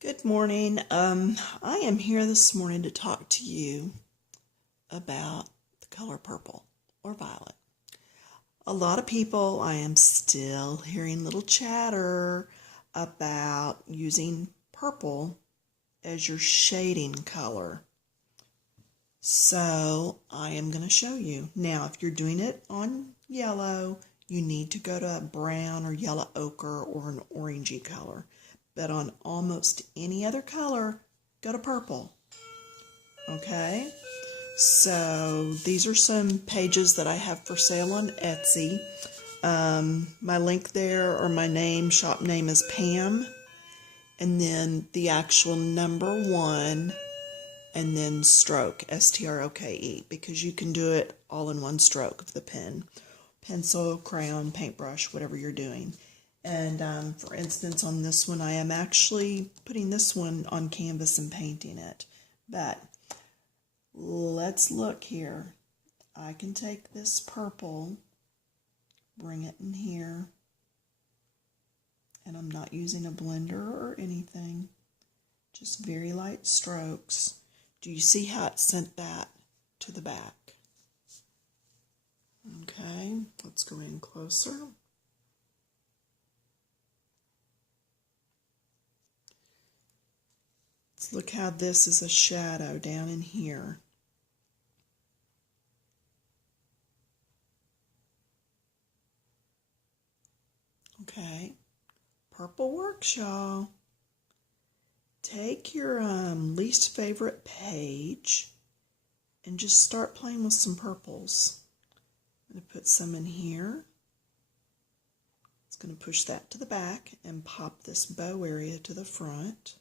Good morning. I am here this morning to talk to you about the color purple or violet. A lot of people, I am still hearing little chatter about using purple as your shading color. So I am going to show you. Now, if you're doing it on yellow, you need to go to a brown or yellow ochre or an orangey color. But on almost any other color, go to purple. Okay? So these are some pages that I have for sale on Etsy. My link there, or my name, shop name is Pam. And then the actual number 1, and then stroke, S-T-R-O-K-E, because you can do it all in one stroke of the pen. Pencil, crayon, paintbrush, whatever you're doing. And for instance, on this one, I am actually putting this one on canvas and painting it. But let's look here. I can take this purple, bring it in here, and I'm not using a blender or anything. Just very light strokes. Do you see how it sent that to the back? Okay, let's go in closer. Let's look how this is a shadow down in here. Okay, purple works, y'all. Take your least favorite page and just start playing with some purples. I'm going to put some in here. It's going to push that to the back and pop this bow area to the front.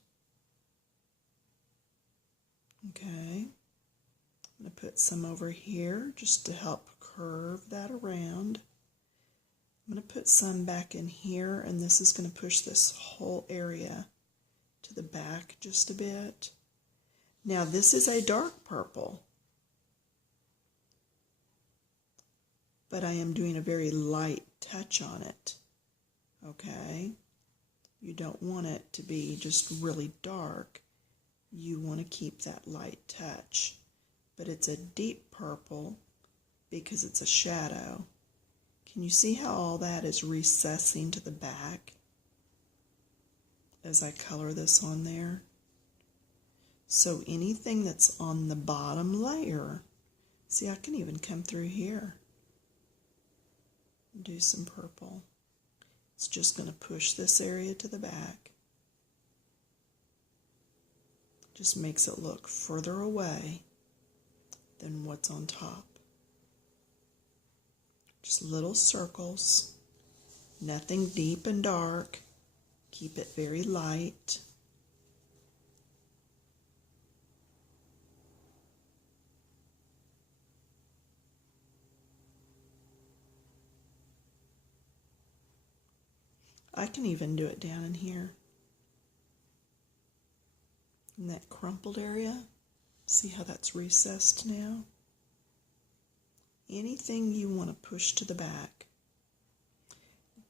Okay, I'm going to put some over here just to help curve that around. I'm going to put some back in here, and this is going to push this whole area to the back just a bit. Now this is a dark purple, but I am doing a very light touch on it. Okay, you don't want it to be just really dark. You want to keep that light touch, but it's a deep purple because it's a shadow. Can you see how all that is recessing to the back as I color this on there? So anything that's on the bottom layer, see, I can even come through here and do some purple. It's just going to push this area to the back. Just makes it look further away than what's on top. Just little circles, nothing deep and dark. Keep it very light. I can even do it down in here. In that crumpled area. See how that's recessed now? Anything you want to push to the back.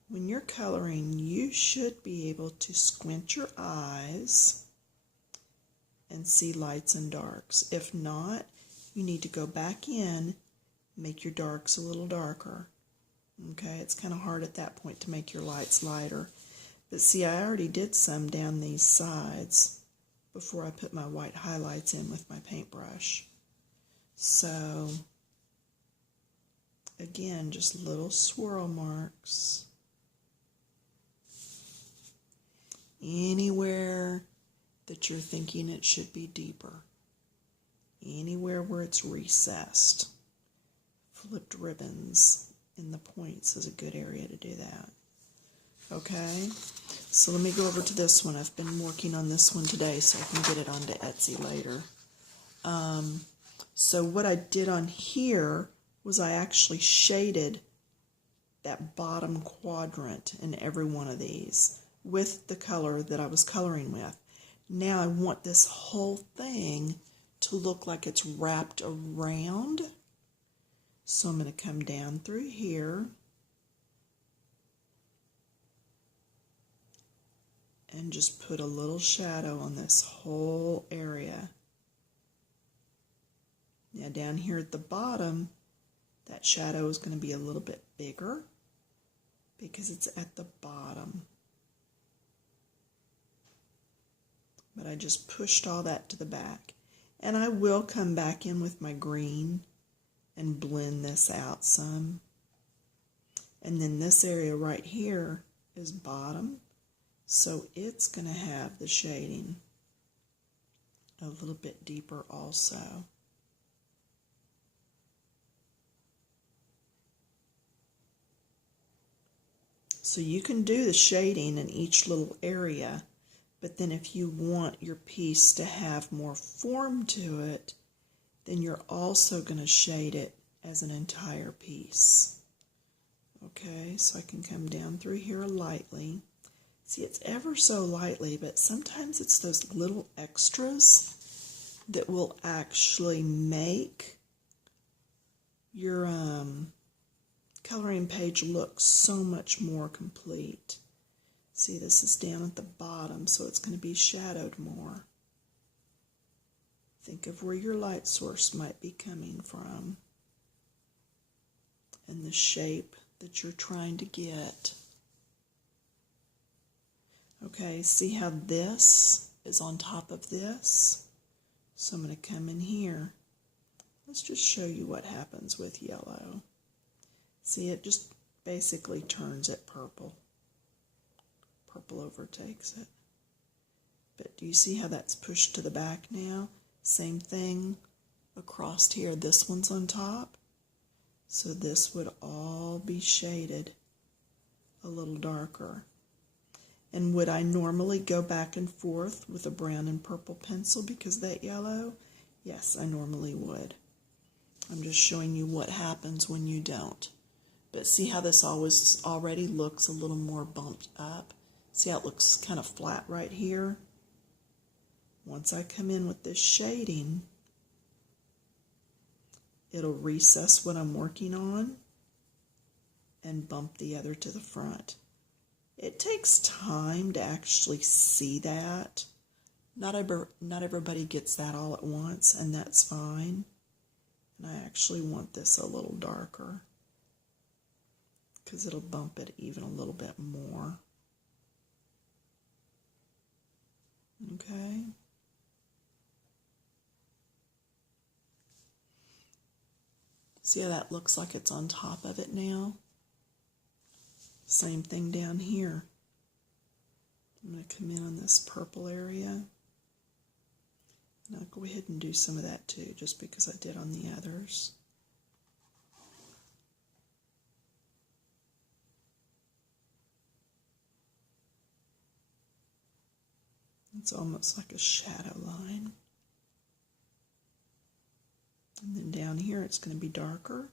When you're coloring, you should be able to squint your eyes and see lights and darks. If not, you need to go back in, make your darks a little darker. Okay, it's kind of hard at that point to make your lights lighter. But see, I already did some down these sides before I put my white highlights in with my paintbrush. So, again, just little swirl marks. Anywhere that you're thinking it should be deeper. Anywhere where it's recessed. Flipped ribbons in the points is a good area to do that. Okay, so let me go over to this one. I've been working on this one today so I can get it onto Etsy later. So what I did on here was I actually shaded that bottom quadrant in every one of these with the color that I was coloring with. Now I want this whole thing to look like it's wrapped around. So I'm going to come down through here and just put a little shadow on this whole area. Now down here at the bottom, that shadow is going to be a little bit bigger because it's at the bottom. But I just pushed all that to the back. And I will come back in with my green and blend this out some. And then this area right here is bottom, so it's going to have the shading a little bit deeper also. So you can do the shading in each little area, but then if you want your piece to have more form to it, then you're also going to shade it as an entire piece. Okay, so I can come down through here lightly. See, it's ever so lightly, but sometimes it's those little extras that will actually make your coloring page look so much more complete. See, this is down at the bottom, so it's going to be shadowed more. Think of where your light source might be coming from and the shape that you're trying to get. Okay, see how this is on top of this? So I'm going to come in here. Let's just show you what happens with yellow. See, it just basically turns it purple. Purple overtakes it. But do you see how that's pushed to the back now? Same thing across here. This one's on top. So this would all be shaded a little darker. And would I normally go back and forth with a brown and purple pencil because of that yellow? Yes, I normally would. I'm just showing you what happens when you don't. But see how this already looks a little more bumped up? See how it looks kind of flat right here? Once I come in with this shading, it'll recess what I'm working on and bump the other to the front. It takes time to actually see that. Not everybody gets that all at once, and that's fine. And I actually want this a little darker because it'll bump it even a little bit more. Okay. See how that looks like it's on top of it now? Same thing down here. I'm going to come in on this purple area. And I'll go ahead and do some of that too, just because I did on the others. It's almost like a shadow line. And then down here it's going to be darker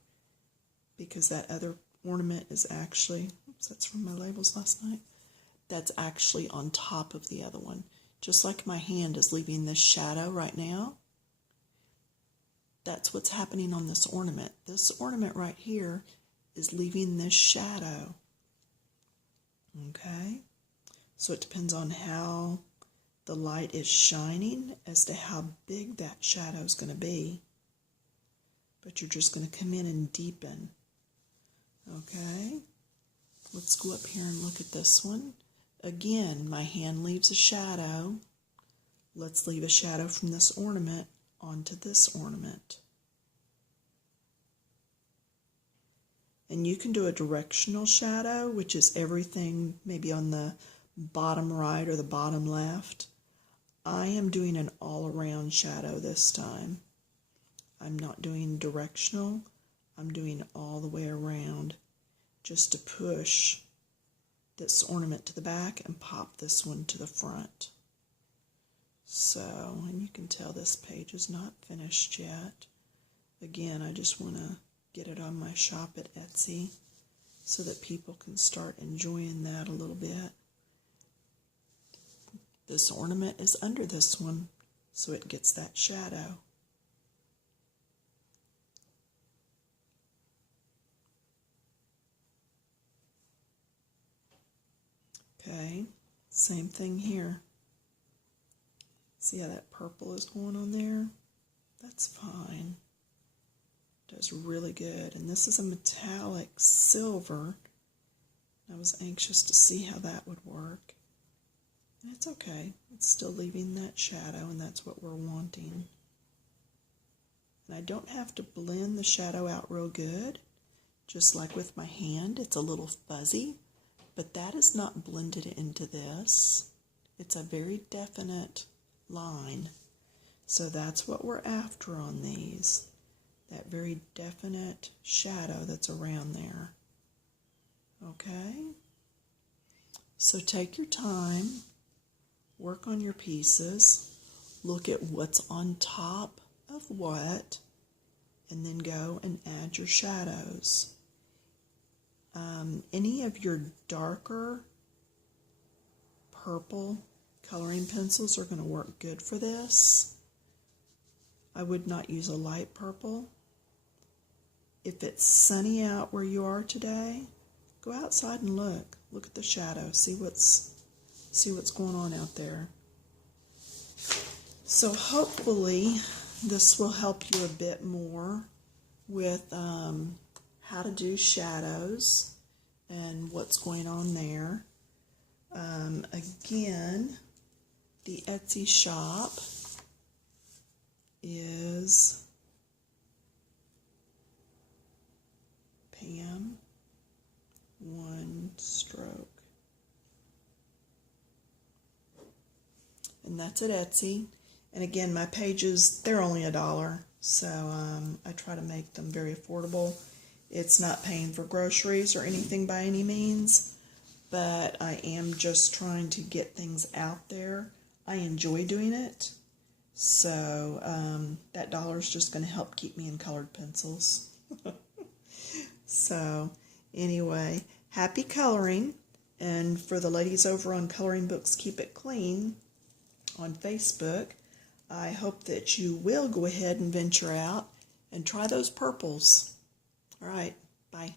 because that other ornament is actually, oops, that's from my labels last night, that's actually on top of the other one. Just like my hand is leaving this shadow right now, that's what's happening on this ornament. This ornament right here is leaving this shadow. Okay? So it depends on how the light is shining as to how big that shadow is going to be. But you're just going to come in and deepen. Okay? Let's go up here and look at this one. Again, my hand leaves a shadow. Let's leave a shadow from this ornament onto this ornament. And you can do a directional shadow, which is everything maybe on the bottom right or the bottom left. I am doing an all-around shadow this time. I'm not doing directional. I'm doing all the way around just to push this ornament to the back and pop this one to the front. So, and you can tell this page is not finished yet. Again, I just want to get it on my shop at Etsy so that people can start enjoying that a little bit. This ornament is under this one, so it gets that shadow. Okay, Same thing here. See how that purple is going on there? That's fine. Does really good. And this is a metallic silver. I was anxious to see how that would work. And it's okay. It's still leaving that shadow, and that's what we're wanting. And I don't have to blend the shadow out real good. Just like with my hand, it's a little fuzzy, but that is not blended into this. It's a very definite line. So that's what we're after on these. That very definite shadow that's around there. Okay? So take your time, work on your pieces, look at what's on top of what, and then go and add your shadows. Any of your darker purple coloring pencils are going to work good for this. I would not use a light purple. If it's sunny out where you are today, go outside and look. Look at the shadow. See what's going on out there. So hopefully this will help you a bit more with how to do shadows and what's going on there. Again, the Etsy shop is Pam One Stroke. And that's at Etsy. And again, my pages, they're only $1. So I try to make them very affordable. It's not paying for groceries or anything by any means, but I am just trying to get things out there. I enjoy doing it. So that $1 is just going to help keep me in colored pencils. So anyway, happy coloring. And for the ladies over on Coloring Books Keep It Clean on Facebook, I hope that you will go ahead and venture out and try those purples. All right, bye.